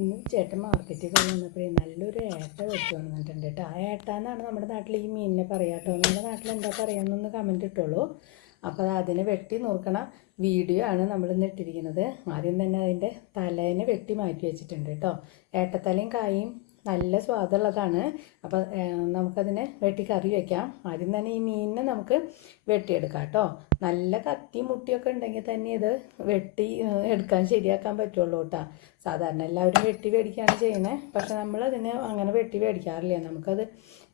ഇന്ന് ചേട്ടൻ മാർക്കറ്റിൽ പോയി വന്നപ്പോഴേ നല്ലൊരു ഏട്ട വെച്ച് വന്നിട്ടുണ്ട് കേട്ടോ. ആ ഏട്ട എന്നാണ് നമ്മുടെ നാട്ടിൽ ഈ മീനിനെ പറയുക കേട്ടോ. നമ്മുടെ നാട്ടിൽ എന്താ പറയുന്നൊന്ന് കമന്റ് ഇട്ടോളൂ. അപ്പോൾ അത് അതിനെ വെട്ടി നോക്കണ. വീഡിയോ ആണ് നമ്മൾ ഇന്ന് ഇട്ടിരിക്കുന്നത്. ആദ്യം തന്നെ അതിന്റെ തലേനെ വെട്ടി മാറ്റി വെച്ചിട്ടുണ്ട് കേട്ടോ. ഏട്ടത്തലയും കായും നല്ല സ്വാദുള്ളതാണ്. അപ്പോൾ നമുക്കതിനെ വെട്ടി കറി വയ്ക്കാം ആദ്യം തന്നെ ഈ മീനിനെ നമുക്ക് വെട്ടിയെടുക്കാം കേട്ടോ. നല്ല കത്തി മുട്ടിയൊക്കെ ഉണ്ടെങ്കിൽ തന്നെ ഇത് വെട്ടി എടുക്കാൻ ശരിയാക്കാൻ പറ്റുള്ളൂ കേട്ടോ. സാധാരണ എല്ലാവരും വെട്ടി മേടിക്കുകയാണ് ചെയ്യുന്നത്. പക്ഷെ നമ്മൾ അതിനെ അങ്ങനെ വെട്ടി മേടിക്കാറില്ല. നമുക്കത്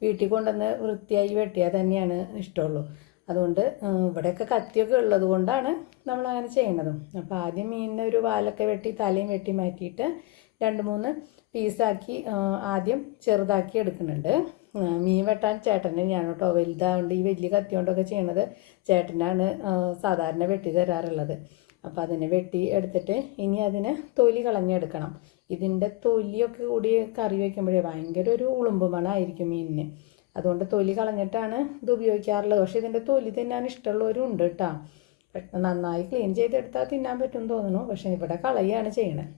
വീട്ടിൽ കൊണ്ടുവന്ന് വൃത്തിയായി വെട്ടിയാൽ തന്നെയാണ് ഇഷ്ടമുള്ളൂ. അതുകൊണ്ട് ഇവിടെയൊക്കെ കത്തിയൊക്കെ ഉള്ളത് കൊണ്ടാണ് നമ്മളങ്ങനെ ചെയ്യണതും അപ്പോൾ ആദ്യം മീനിനെ ഒരു വാലൊക്കെ വെട്ടി തലയും വെട്ടി മാറ്റിയിട്ട് രണ്ട് മൂന്ന് പീസാക്കി ആദ്യം ചെറുതാക്കി എടുക്കുന്നുണ്ട്. മീൻ വെട്ടാൻ ചേട്ടനെ ഞാൻ കേട്ടോ വലുതാകൊണ്ട് ഈ വലിയ കത്തി കൊണ്ടൊക്കെ ചെയ്യണത് ചേട്ടനാണ് സാധാരണ വെട്ടി തരാറുള്ളത്. അപ്പോൾ അതിനെ വെട്ടി എടുത്തിട്ട് ഇനി അതിനെ തൊലി കളഞ്ഞെടുക്കണം. ഇതിന്റെ തൊലിയൊക്കെ കൂടി കറി വയ്ക്കുമ്പോഴേ ഭയങ്കര ഒരു ഉളുമ്പ് മണമായിരിക്കും മീനിന്. അതുകൊണ്ട് തൊലി കളഞ്ഞിട്ടാണ് ഇത് ഉപയോഗിക്കാറുള്ളത്. പക്ഷേ ഇതിന്റെ തൊലി തിന്നാൻ ഇഷ്ടമുള്ളവരും ഉണ്ട് കേട്ടോ നന്നായി ക്ലീൻ ചെയ്തെടുത്താൽ തിന്നാൻ പറ്റും തോന്നുന്നു. പക്ഷേ ഇവിടെ കളയാണ് ചെയ്യണത്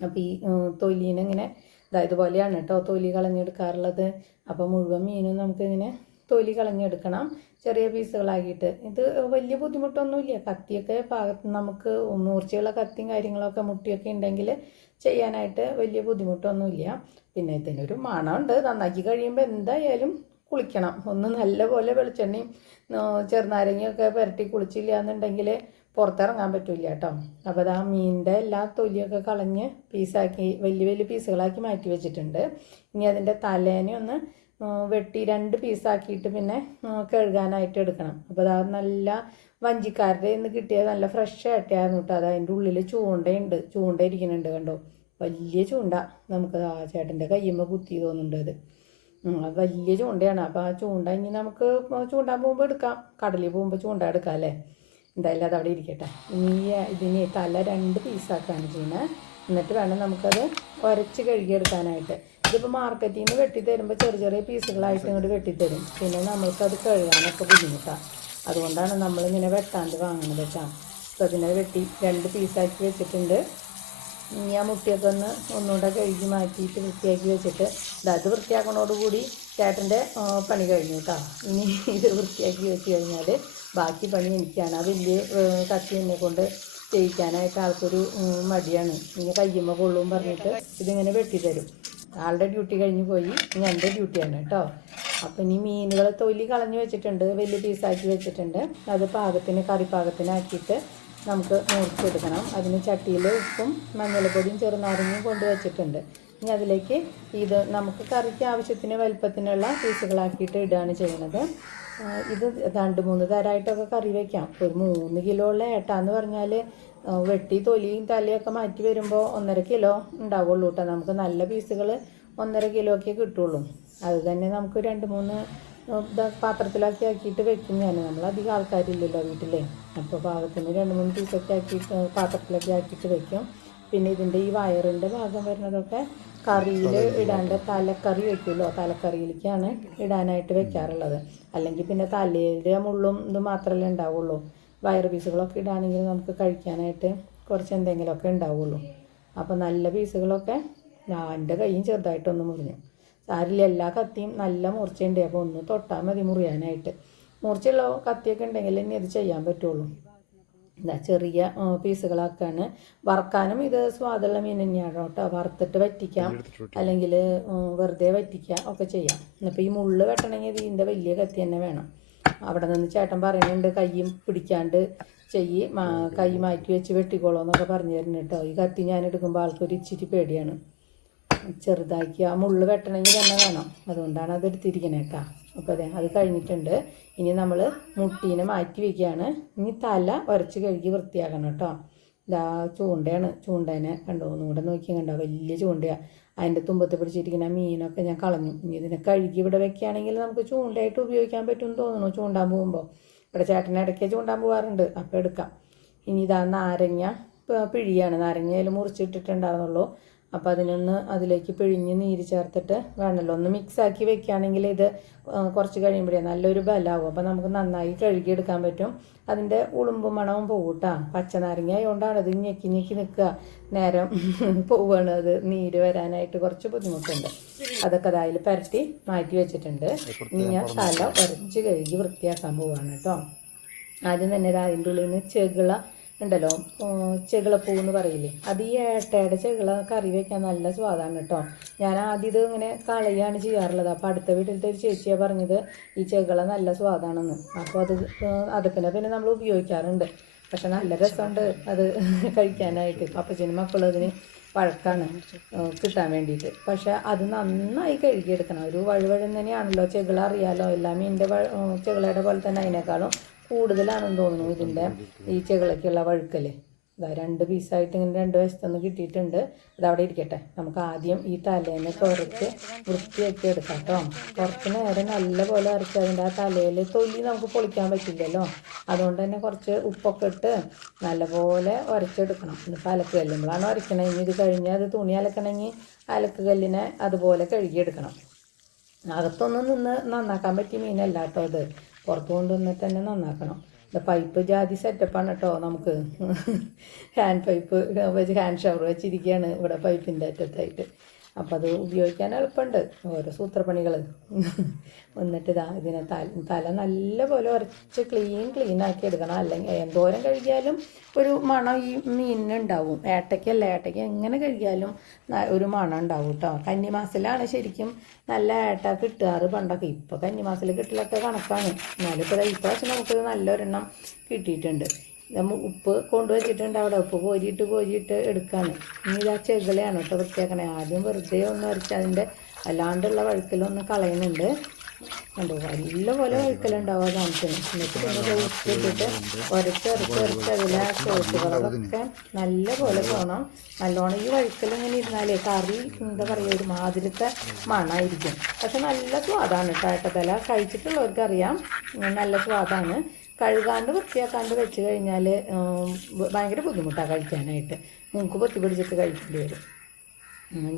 അപ്പോൾ ഈ തൊലീനെ ഇങ്ങനെ ഇതായതുപോലെയാണ് കേട്ടോ തൊലി കളഞ്ഞെടുക്കാറുള്ളത്. അപ്പോൾ മുഴുവൻ മീനും നമുക്കിങ്ങനെ തൊലി കളഞ്ഞെടുക്കണം. ചെറിയ പീസുകളാക്കിയിട്ട് ഇത് വലിയ ബുദ്ധിമുട്ടൊന്നുമില്ല. കത്തിയൊക്കെ പാകത്ത് നമുക്ക് മൂർച്ചയുള്ള കത്തിയും കാര്യങ്ങളൊക്കെ മുട്ടിയൊക്കെ ഉണ്ടെങ്കിൽ ചെയ്യാനായിട്ട് വലിയ ബുദ്ധിമുട്ടൊന്നുമില്ല. പിന്നെ ഇതിനൊരു മണമുണ്ട്. നന്നാക്കി കഴിയുമ്പോൾ എന്തായാലും കുളിക്കണം. ഒന്ന് നല്ലപോലെ വെളിച്ചെണ്ണയും ചെറുനാരങ്ങയൊക്കെ പുരട്ടി കുളിച്ചില്ല എന്നുണ്ടെങ്കിൽ പുറത്തിറങ്ങാൻ പറ്റില്ല കേട്ടോ. അപ്പോൾ ആ മീനിന്റെ എല്ലാ തൊലിയൊക്കെ കളഞ്ഞ് പീസാക്കി വലിയ വലിയ പീസുകളാക്കി മാറ്റി വെച്ചിട്ടുണ്ട്. ഇനി അതിന്റെ തലേനെ ഒന്ന് വെട്ടി രണ്ട് പീസാക്കിയിട്ട് പിന്നെ കഴുകാനായിട്ട് എടുക്കണം. അപ്പോൾ അത് നല്ല വഞ്ചിക്കാരുടെ നിന്ന് കിട്ടിയത് നല്ല ഫ്രഷ് ആയിട്ടായിരുന്നു കേട്ടോ. അത് അതിന്റെ ഉള്ളിൽ ചൂണ്ടയുണ്ട്. ചൂണ്ട ഇരിക്കുന്നുണ്ട് കണ്ടോ? വലിയ ചൂണ്ട. നമുക്ക് ആ ചേട്ടന്റെ കയ്യുമ്പോൾ കുത്തി തോന്നുന്നുണ്ട് അത്. വലിയ ചൂണ്ടയാണ്. അപ്പോൾ ആ ചൂണ്ട ഇനി നമുക്ക് ചൂണ്ടാൻ പോകുമ്പോൾ എടുക്കാം. കടലിൽ പോകുമ്പോൾ ചൂണ്ട എടുക്കാം അല്ലേ? എന്തായാലും അത് അവിടെ ഇരിക്കട്ടെ. ഇനി ഇതിന് തല രണ്ട് പീസാക്കാണ് ചെയ്യുന്നത്. എന്നിട്ട് വേണം നമുക്കത് ഉരച്ച് കഴുകിയെടുക്കാനായിട്ട്. ഇതിപ്പോൾ മാർക്കറ്റിൽ നിന്ന് വെട്ടിത്തരുമ്പോൾ ചെറിയ ചെറിയ പീസുകളായിട്ട് ഇങ്ങോട്ട് വെട്ടിത്തരും. പിന്നെ നമ്മൾക്കത് കഴുകാനൊക്കെ ബുദ്ധിമുട്ടാണ് അതുകൊണ്ടാണ് നമ്മളിങ്ങനെ വെട്ടാണ്ട് വാങ്ങുന്നത് കേട്ടോ. അപ്പോൾ അതിനെ വെട്ടി രണ്ട് പീസാക്കി വെച്ചിട്ടുണ്ട്. ഇനി ആ മുട്ടിയൊക്കെ ഒന്ന് ഒന്നുകൂടെ കഴുകി മാറ്റിയിട്ട് വൃത്തിയാക്കി വെച്ചിട്ട് ഇത് വൃത്തിയാക്കണോടുകൂടി ചേട്ടന്റെ പണി കഴിഞ്ഞു കേട്ടോ. ഇനി ഇത് വൃത്തിയാക്കി വെച്ച് കഴിഞ്ഞാൽ ബാക്കി പണി എനിക്കാണ്. ആ വലിയ കത്തി എന്നെ കൊണ്ട് ചെയ്യിക്കാനായിട്ട് ആൾക്കൊരു മടിയാണ്. ഇനി കയ്യുമ്പോൾ കൊള്ളും പറഞ്ഞിട്ട് ഇതിങ്ങനെ വെട്ടിത്തരും. ആളുടെ ഡ്യൂട്ടി കഴിഞ്ഞ് പോയി. ഇനി എന്റെ ഡ്യൂട്ടിയാണ് കേട്ടോ അപ്പം ഇനി മീനുകൾ തൊലി കളഞ്ഞ് വെച്ചിട്ടുണ്ട്. വലിയ പീസാക്കി വെച്ചിട്ടുണ്ട്. അത് പാകത്തിന് കറി പാകത്തിനാക്കിയിട്ട് നമുക്ക് മുറിച്ചെടുക്കണം. അതിന് ചട്ടിയിൽ ഉപ്പും മഞ്ഞൾപ്പൊടിയും ചെറുനാരങ്ങയും കൊണ്ട് വെച്ചിട്ടുണ്ട്. ഇനി അതിലേക്ക് ഇത് നമുക്ക് കറിക്ക് ആവശ്യത്തിന് വലുപ്പത്തിനുള്ള പീസുകളാക്കിയിട്ട് ഇടുകയാണ് ചെയ്യുന്നത്. ഇത് രണ്ട് മൂന്ന് തരമായിട്ടൊക്കെ കറി വയ്ക്കാം ഒരു മൂന്ന് കിലോ ഉള്ള ഏട്ട എന്ന് പറഞ്ഞാൽ വെട്ടി തൊലിയും തലയൊക്കെ മാറ്റി വരുമ്പോൾ ഒന്നര കിലോ ഉണ്ടാവുള്ളൂ കേട്ടോ നമുക്ക് നല്ല പീസുകൾ ഒന്നര കിലോയ്ക്ക് കിട്ടുള്ളൂ. അത് തന്നെ നമുക്ക് രണ്ട് മൂന്ന് പാത്രത്തിലാക്കി ആക്കിയിട്ട് വെക്കും ഞാൻ. നമ്മൾ അധികം ആൾക്കാരില്ലല്ലോ വീട്ടിലെ. അപ്പോൾ പാകത്തിന് രണ്ട് മൂന്ന് പീസൊക്കെ ആക്കി പാത്രത്തിലൊക്കെ ആക്കിയിട്ട് വെക്കും. പിന്നെ ഇതിന്റെ ഈ വയറിന്റെ ഭാഗം വരുന്നതൊക്കെ കറിയിൽ ഇടാണ്ട് തലക്കറി വെക്കുമല്ലോ. തലക്കറിയിലേക്കാണ് ഇടാനായിട്ട് വെക്കാറുള്ളത്. അല്ലെങ്കിൽ പിന്നെ തലയുടെ മുള്ളും ഇത് മാത്രമല്ലേ ഉണ്ടാവുള്ളൂ. വയറ് പീസുകളൊക്കെ ഇടാണെങ്കിൽ നമുക്ക് കഴിക്കാനായിട്ട് കുറച്ച് എന്തെങ്കിലുമൊക്കെ ഉണ്ടാവുള്ളൂ. അപ്പോൾ നല്ല പീസുകളൊക്കെ ഞാൻ എന്റെ കൈയും ചെറുതായിട്ടൊന്ന് മുറിഞ്ഞു. സാരില്ല എല്ലാ കത്തിയും നല്ല മുറിച്ചുണ്ട് അപ്പോൾ ഒന്ന് തൊട്ടാൽ മതി മുറിയാനായിട്ട്. മുറിച്ചുള്ള കത്തിയൊക്കെ ഉണ്ടെങ്കിൽ ഇനി അത് ചെയ്യാൻ പറ്റുള്ളൂ. ഇതാ ചെറിയ പീസുകളാക്കാണ്. വറക്കാനും ഇത് സ്വാദുള്ള മീൻ തന്നെയാണ് കേട്ടോ. വറുത്തിട്ട് വറ്റിക്കാം. അല്ലെങ്കിൽ വെറുതെ വറ്റിക്കാം ഒക്കെ ചെയ്യാം. എന്നിപ്പോൾ ഈ മുള്ള് വെട്ടണമെങ്കിൽ ഇതിന്റെ വലിയ കത്തി തന്നെ വേണം. അവിടെ നിന്ന് ചേട്ടൻ പറയുന്നുണ്ട് കൈയും പിടിക്കാണ്ട് ചെയ്യ് മാ കൈ മാറ്റി വെച്ച് വെട്ടിക്കോളൂ എന്നൊക്കെ പറഞ്ഞു തരുന്നു കേട്ടോ. ഈ കത്തി ഞാൻ എടുക്കുമ്പോൾ ആൾക്കൊരു ഇച്ചിരി പേടിയാണ്. ചെറുതാക്കി ആ മുള്ള് വെട്ടണമെങ്കിൽ തന്നെ വേണം. അതുകൊണ്ടാണ് അത് എടുത്തിരിക്കണേക്കാ അപ്പോൾ അതെ അത് കഴിഞ്ഞിട്ടുണ്ട്. ഇനി നമ്മൾ മുട്ടീനെ മാറ്റി വയ്ക്കുകയാണ് ഇനി തല ഉരച്ച് കഴുകി വൃത്തിയാക്കണം കേട്ടോ. ഇതാ ചൂണ്ടയാണ് ചൂണ്ടേനെ കണ്ടോ? ഒന്നുകൂടെ നോക്കി കണ്ടോ? വലിയ ചൂണ്ടയാണ് അതിന്റെ തുമ്പത്ത് പിടിച്ചിരിക്കുന്ന മീനൊക്കെ ഞാൻ കളഞ്ഞു. ഇനി ഇതിനെ കഴുകി ഇവിടെ വെക്കുകയാണെങ്കിൽ നമുക്ക് ചൂണ്ടയായിട്ട് ഉപയോഗിക്കാൻ പറ്റുമെന്ന് തോന്നുന്നു ചൂണ്ടാൻ പോകുമ്പോൾ ഇവിടെ ചേട്ടൻ ഇടയ്ക്ക് ചൂണ്ടാൻ പോകാറുണ്ട് അപ്പോൾ എടുക്കാം. ഇനി ഇതാ നാരങ്ങ പിഴിയാണ്. നാരങ്ങയിൽ മുറിച്ചിട്ടിട്ടുണ്ടാകുന്നുള്ളൂ അപ്പോൾ അതിനൊന്ന് അതിലേക്ക് പിഴിഞ്ഞ് നീര് ചേർത്തിട്ട് വേണമല്ലോ ഒന്ന് മിക്സ് ആക്കി വെക്കുകയാണെങ്കിൽ ഇത് കുറച്ച് കഴിയുമ്പോഴേ നല്ലൊരു ബലമാവും. അപ്പോൾ നമുക്ക് നന്നായി കഴുകിയെടുക്കാൻ പറ്റും. അതിന്റെ ഉളുമ്പ് മണവും പോകൂട്ടാ പച്ചനാരങ്ങ ആയതുകൊണ്ടാണ് ഇത് ഞെക്കി ഞെക്കി നിൽക്കുക നേരം പോവാണ് അത് നീര് വരാനായിട്ട് കുറച്ച് ബുദ്ധിമുട്ടുണ്ട്. അതൊക്കെ അതായത് പരട്ടി മാറ്റി വെച്ചിട്ടുണ്ട്. ഇനി ഞാൻ തല ഉരച്ച് കഴുകി വൃത്തിയാക്കാൻ പോവാണ് കേട്ടോ ആദ്യം തന്നെ അതിന്റെ ഉള്ളിൽ നിന്ന് ചെകിള ഉണ്ടല്ലോ ചെകിളപ്പൂ എന്ന് പറയില്ലേ? അത് ഈ ഏട്ടയുടെ ചെകിള കറി വെക്കാൻ നല്ല സ്വാദാണ് കേട്ടോ. ഞാൻ ആദ്യം ഇത് ഇങ്ങനെ കളയാണ് ചെയ്യാറുള്ളത്. അപ്പോൾ അടുത്ത വീട്ടിലത്തെ ഒരു ചേച്ചിയാണ് പറഞ്ഞത് ഈ ചെകിള നല്ല സ്വാദാണെന്ന്. അപ്പോൾ അത് അത് പിന്നെ പിന്നെ നമ്മൾ ഉപയോഗിക്കാറുണ്ട്. പക്ഷെ നല്ല രസമുണ്ട് അത് കഴിക്കാനായിട്ട്. അപ്പച്ചനും മക്കളും അതിന് വഴക്കാണ് കിട്ടാൻ വേണ്ടിയിട്ട്. പക്ഷെ അത് നന്നായി കഴുകിയെടുക്കണം. ഒരു വഴുവഴുന്നനെയാണല്ലോ ചെകിള അറിയാലോ. എല്ലാം മീനിന്റെ ചെകിളയുടെ പോലെ തന്നെ അതിനേക്കാളും കൂടുതലാണെന്ന് തോന്നുന്നു ഇതിന്റെ ഈ ചെകിളയ്ക്കുള്ള വഴുക്കൽ ഇതാ രണ്ട് പീസായിട്ട് ഇങ്ങനെ രണ്ട് വശത്തുനിന്ന് കിട്ടിയിട്ടുണ്ട്. ഇതവിടെ ഇരിക്കട്ടെ. നമുക്ക് ആദ്യം ഈ തലേനെ കുറച്ച് വൃത്തിയാക്കി എടുക്കാം കേട്ടോ. കുറച്ച് നേരം നല്ലപോലെ അരച്ച് അതിന്റെ ആ തലയിൽ തൊലി നമുക്ക് പൊളിക്കാൻ പറ്റില്ലല്ലോ. അതുകൊണ്ട് തന്നെ കുറച്ച് ഉപ്പൊക്കെ ഇട്ട് നല്ലപോലെ ഉരച്ചെടുക്കണം. ഇന്നിപ്പോൾ അലക്ക് കല്ലുമ്പോഴാണ് ഉരയ്ക്കണം ഇനി ഇത് കഴിഞ്ഞ് അത് തുണി അലക്കണമെങ്കിൽ അലക്ക് കല്ലിനെ അതുപോലെ കഴുകിയെടുക്കണം. അകത്തൊന്നും നിന്ന് നന്നാക്കാൻ പറ്റിയ മീനല്ല കേട്ടോ ഇത്. പുറത്ത് കൊണ്ടുവന്നിട്ട് തന്നെ നന്നാക്കണം. ഇത് പൈപ്പ് ജാതി സെറ്റപ്പാണ് കേട്ടോ നമുക്ക്. ഹാൻഡ് പൈപ്പ് വെച്ച് ഹാൻഡ് ഷവർ വെച്ചിരിക്കുകയാണ് ഇവിടെ പൈപ്പിന്റെ അറ്റത്തായിട്ട്. അപ്പോൾ അത് ഉപയോഗിക്കാൻ എളുപ്പമുണ്ട്. ഓരോ സൂത്രപ്പണികൾ എന്നിട്ട് ഇതാ ഇതിനെ തല തല നല്ലപോലെ ഉരച്ച് ക്ലീൻ ക്ലീൻ ആക്കി എടുക്കണം. അല്ലെങ്കിൽ എന്തോരം കഴുകിയാലും ഒരു മണം ഈ മീനിനുണ്ടാവും ഏട്ടയ്ക്കല്ല ഏട്ടയ്ക്ക് എങ്ങനെ കഴുകിയാലും ഒരു മണം ഉണ്ടാവും കേട്ടോ കന്നിമാസത്തിലാണ് ശരിക്കും നല്ല ഏട്ട കിട്ടാറ് പണ്ടൊക്കെ. ഇപ്പോൾ കന്നിമാസത്തിൽ കിട്ടലൊക്കെ കണക്കാണ്. എന്നാലും ഇപ്പോൾ ഇപ്രാവശ്യം നമുക്കത് നല്ലൊരെണ്ണം കിട്ടിയിട്ടുണ്ട്. നമ്മൾ ഉപ്പ് കൊണ്ടുവച്ചിട്ടുണ്ട് അവിടെ. ഉപ്പ് കോരിയിട്ട് കോരിയിട്ട് എടുക്കാണ്. ഇനി ഇതാ ചെകിളയാണ് കേട്ടോ വൃത്തിയാക്കണേ. ആദ്യം വെറുതെ ഒന്ന് വരച്ച് അതിന്റെ അല്ലാണ്ടുള്ള വഴുക്കലൊന്ന് കളയുന്നുണ്ട്. കണ്ടോ? നല്ലപോലെ വഴുക്കലുണ്ടാവും ആ താമസിന് എന്നിട്ട് പിന്നെ ഉപ്പിട്ടിട്ട് ഉരച്ച് ഉരച്ച് ഉരച്ച് അതിലെ സോസുകളൊക്കെ നല്ലപോലെ പോകണം നല്ലോണം ഈ വഴുക്കൽ ഇങ്ങനെ ഇരുന്നാലേ കറി എന്താ പറയുക ഒരു മാതിരത്തെ മണമായിരിക്കും പക്ഷെ നല്ല സ്വാദാണ് കേട്ടോ ഏട്ടത്തല. കഴിച്ചിട്ടുള്ളവർക്കറിയാം. നല്ല സ്വാദാണ്. കഴുകാണ്ട് വൃത്തിയാക്കാണ്ട് വെച്ച് കഴിഞ്ഞാൽ ഭയങ്കര ബുദ്ധിമുട്ടാണ് കഴിക്കാനായിട്ട്. മൂക്ക് പൊത്തി പിടിച്ചിട്ട് കഴിക്കേണ്ടി വരും.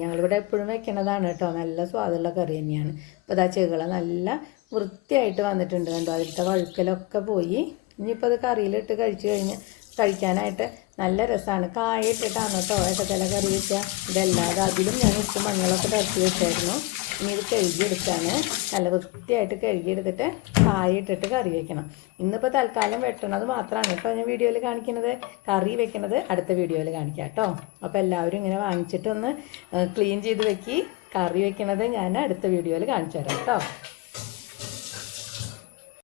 ഞങ്ങളിവിടെ എപ്പോഴും വെക്കണതാണ് കേട്ടോ. നല്ല സ്വാദുള്ള കറി തന്നെയാണ്. ഇപ്പോൾ ഇതാ ചെകിള നല്ല വൃത്തിയായിട്ട് വന്നിട്ടുണ്ട് കണ്ടോ? അതിലത്തെ വഴുക്കലൊക്കെ പോയി. ഇനിയിപ്പോൾ അത് കറിയിലിട്ട് കഴിച്ച് കഴിഞ്ഞ് കഴിക്കാനായിട്ട് നല്ല രസമാണ് കായിട്ടിട്ടാണ് കേട്ടോ തല കറി വെച്ചാൽ ഇതല്ലാതെ അതിലും ഞാൻ ഉപ്പ് മഞ്ഞളൊക്കെ തരത്തി വെച്ചായിരുന്നു. ഇനി ഇത് കഴുകിയെടുത്താണ് നല്ല വൃത്തിയായിട്ട് കഴുകിയെടുത്തിട്ട് കായിട്ടിട്ട് കറി വയ്ക്കണം ഇന്നിപ്പോൾ തൽക്കാലം വെട്ടണത് മാത്രമാണ് ഇപ്പോൾ ഞാൻ വീഡിയോയിൽ കാണിക്കുന്നത്. കറി വെക്കണത് അടുത്ത വീഡിയോയിൽ കാണിക്കാം കേട്ടോ അപ്പോൾ എല്ലാവരും ഇങ്ങനെ വാങ്ങിച്ചിട്ടൊന്ന് ക്ലീൻ ചെയ്ത് വെക്കി കറി വെക്കുന്നത് ഞാൻ അടുത്ത വീഡിയോയിൽ കാണിച്ചു തരാം കേട്ടോ